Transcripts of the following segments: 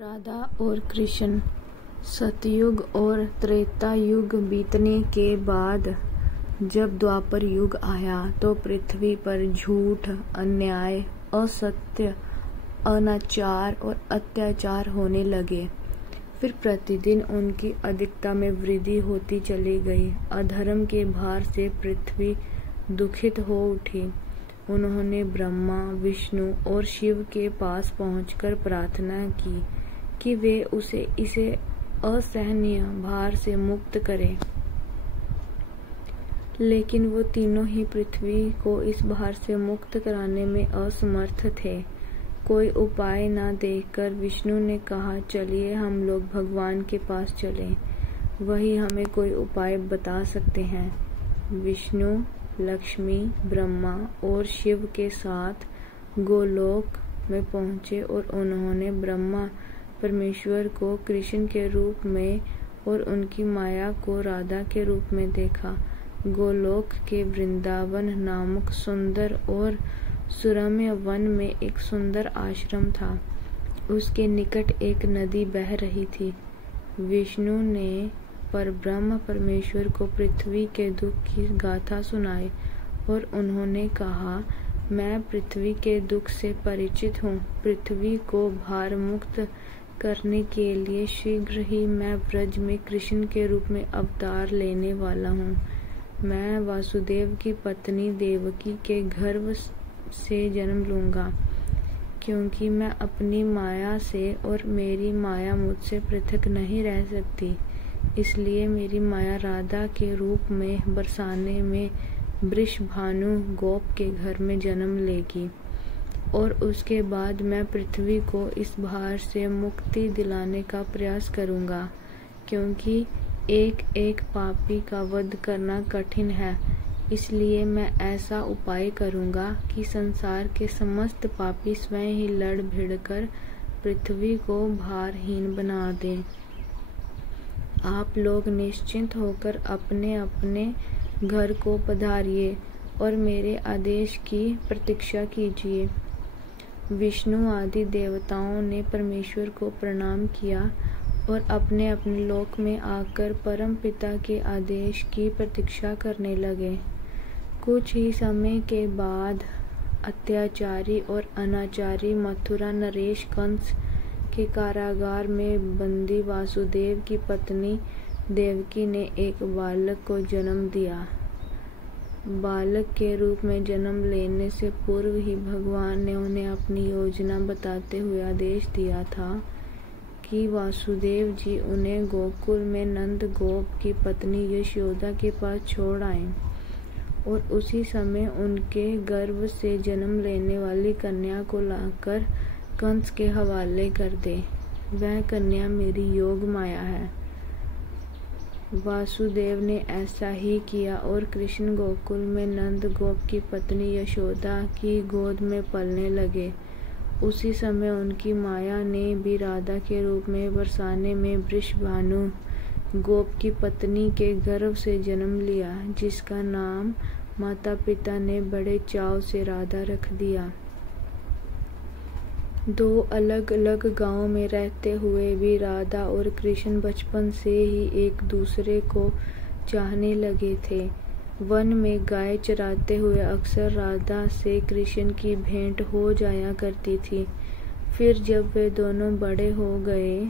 राधा और कृष्ण। सतयुग और त्रेता युग बीतने के बाद जब द्वापर युग आया तो पृथ्वी पर झूठ, अन्याय, असत्य, अनाचार और अत्याचार होने लगे। फिर प्रतिदिन उनकी अधिकता में वृद्धि होती चली गई। अधर्म के भार से पृथ्वी दुखित हो उठी। उन्होंने ब्रह्मा, विष्णु और शिव के पास पहुंचकर प्रार्थना की कि वे उसे इसे असहनीय भार से मुक्त करें। लेकिन वो तीनों ही पृथ्वी को इस भार से मुक्त कराने में असमर्थ थे। कोई उपाय न देखकर विष्णु ने कहा, चलिए हम लोग भगवान के पास चलें, वही हमें कोई उपाय बता सकते हैं। विष्णु, लक्ष्मी, ब्रह्मा और शिव के साथ गोलोक में पहुंचे और उन्होंने ब्रह्मा परमेश्वर को कृष्ण के रूप में और उनकी माया को राधा के रूप में देखा। गोलोक के वृंदावन नामक सुंदर और सुरम्य वन में एक सुंदर आश्रम था। उसके निकट एक नदी बह रही थी। विष्णु ने परब्रह्म परमेश्वर को पृथ्वी के दुख की गाथा सुनाई और उन्होंने कहा, मैं पृथ्वी के दुख से परिचित हूँ। पृथ्वी को भार मुक्त करने के लिए शीघ्र ही मैं ब्रज में कृष्ण के रूप में अवतार लेने वाला हूँ। मैं वासुदेव की पत्नी देवकी के गर्भ से जन्म लूंगा, क्योंकि मैं अपनी माया से और मेरी माया मुझसे पृथक नहीं रह सकती। इसलिए मेरी माया राधा के रूप में बरसाने में वृषभानु गोप के घर में जन्म लेगी और उसके बाद मैं पृथ्वी को इस भार से मुक्ति दिलाने का प्रयास करूंगा, क्योंकि एक एक पापी का वध करना कठिन है। इसलिए मैं ऐसा उपाय करूंगा कि संसार के समस्त पापी स्वयं ही लड़ भिड़कर पृथ्वी को भारहीन बना दें। आप लोग निश्चिंत होकर अपने अपने घर को पधारिए और मेरे आदेश की प्रतीक्षा कीजिए। विष्णु आदि देवताओं ने परमेश्वर को प्रणाम किया और अपने अपने लोक में आकर परम पिता के आदेश की प्रतीक्षा करने लगे। कुछ ही समय के बाद अत्याचारी और अनाचारी मथुरा नरेश कंस के कारागार में बंदी वासुदेव की पत्नी देवकी ने एक बालक को जन्म दिया। बालक के रूप में जन्म लेने से पूर्व ही भगवान ने उन्हें अपनी योजना बताते हुए आदेश दिया था कि वासुदेव जी उन्हें गोकुल में नंद गोप की पत्नी यशोदा के पास छोड़ आए और उसी समय उनके गर्भ से जन्म लेने वाली कन्या को लाकर कंस के हवाले कर दे। वह कन्या मेरी योग माया है। वासुदेव ने ऐसा ही किया और कृष्ण गोकुल में नंद गोप की पत्नी यशोदा की गोद में पलने लगे। उसी समय उनकी माया ने भी राधा के रूप में बरसाने में वृषभानु गोप की पत्नी के गर्भ से जन्म लिया, जिसका नाम माता पिता ने बड़े चाव से राधा रख दिया। दो अलग अलग गांवों में रहते हुए भी राधा और कृष्ण बचपन से ही एक दूसरे को चाहने लगे थे। वन में गाय चराते हुए अक्सर राधा से कृष्ण की भेंट हो जाया करती थी। फिर जब वे दोनों बड़े हो गए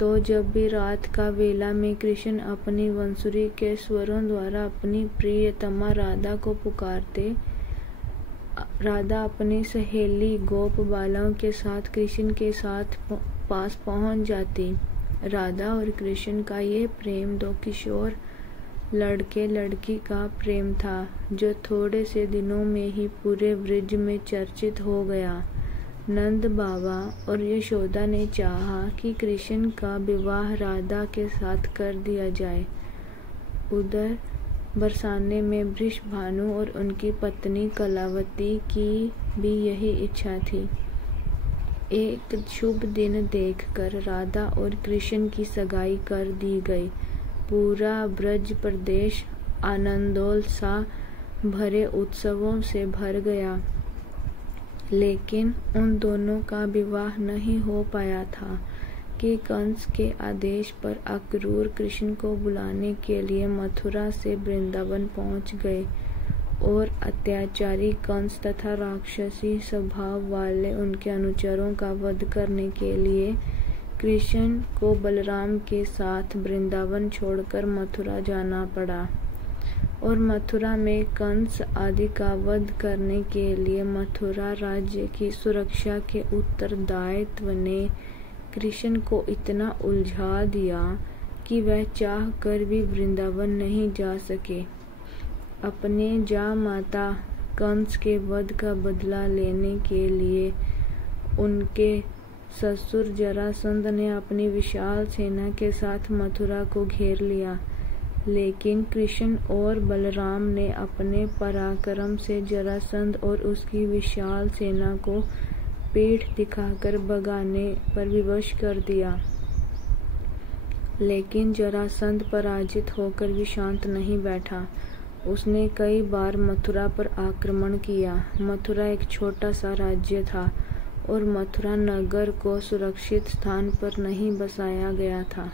तो जब भी रात का वेला में कृष्ण अपनी बंसुरी के स्वरों द्वारा अपनी प्रियतमा राधा को पुकारते, राधा अपनी सहेली गोप बालाओं के साथ कृष्ण के साथ पास पहुंच जाती। राधा और कृष्ण का यह प्रेम दो किशोर लड़के लड़की का प्रेम था, जो थोड़े से दिनों में ही पूरे ब्रज में चर्चित हो गया। नंद बाबा और यशोदा ने चाहा कि कृष्ण का विवाह राधा के साथ कर दिया जाए। उधर बरसाने में वृषभानु और उनकी पत्नी कलावती की भी यही इच्छा थी। एक शुभ दिन देखकर राधा और कृष्ण की सगाई कर दी गई। पूरा ब्रज प्रदेश आनंदोल्लास भरे उत्सवों से भर गया। लेकिन उन दोनों का विवाह नहीं हो पाया था कि कंस के आदेश पर अक्रूर कृष्ण को बुलाने के लिए मथुरा से वृंदावन पहुंच गए और अत्याचारी कंस तथा राक्षसी स्वभाव वाले उनके अनुचरों का वध करने के लिए कृष्ण को बलराम के साथ वृंदावन छोड़कर मथुरा जाना पड़ा। और मथुरा में कंस आदि का वध करने के लिए मथुरा राज्य की सुरक्षा के उत्तरदायित्व ने कृष्ण को इतना उलझा दिया कि वह चाह कर भी वृंदावन नहीं जा सके। अपने जामाता कंस के वध का बदला लेने के लिए उनके ससुर जरासंध ने अपनी विशाल सेना के साथ मथुरा को घेर लिया, लेकिन कृष्ण और बलराम ने अपने पराक्रम से जरासंध और उसकी विशाल सेना को पीठ दिखाकर भगाने पर विवश कर दिया। लेकिन जरासंध पराजित होकर भी शांत नहीं बैठा। उसने कई बार मथुरा पर आक्रमण किया। मथुरा एक छोटा सा राज्य था और मथुरा नगर को सुरक्षित स्थान पर नहीं बसाया गया था।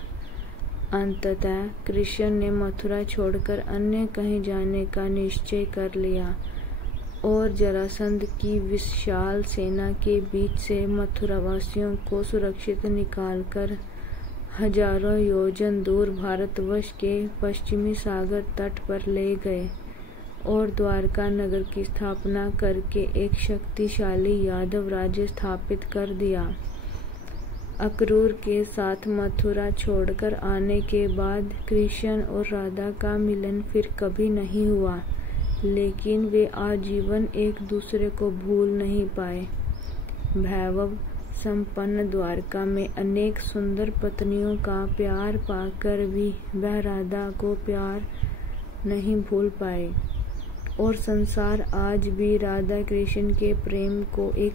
अंततः कृष्ण ने मथुरा छोड़कर अन्य कहीं जाने का निश्चय कर लिया और जरासंध की विशाल सेना के बीच से मथुरावासियों को सुरक्षित निकालकर हजारों योजन दूर भारतवर्ष के पश्चिमी सागर तट पर ले गए और द्वारका नगर की स्थापना करके एक शक्तिशाली यादव राज्य स्थापित कर दिया। अक्रूर के साथ मथुरा छोड़कर आने के बाद कृष्ण और राधा का मिलन फिर कभी नहीं हुआ, लेकिन वे आजीवन एक दूसरे को भूल नहीं पाए। वैभव संपन्न द्वारका में अनेक सुंदर पत्नियों का प्यार पाकर भी वह राधा को प्यार नहीं भूल पाए और संसार आज भी राधा कृष्ण के प्रेम को एक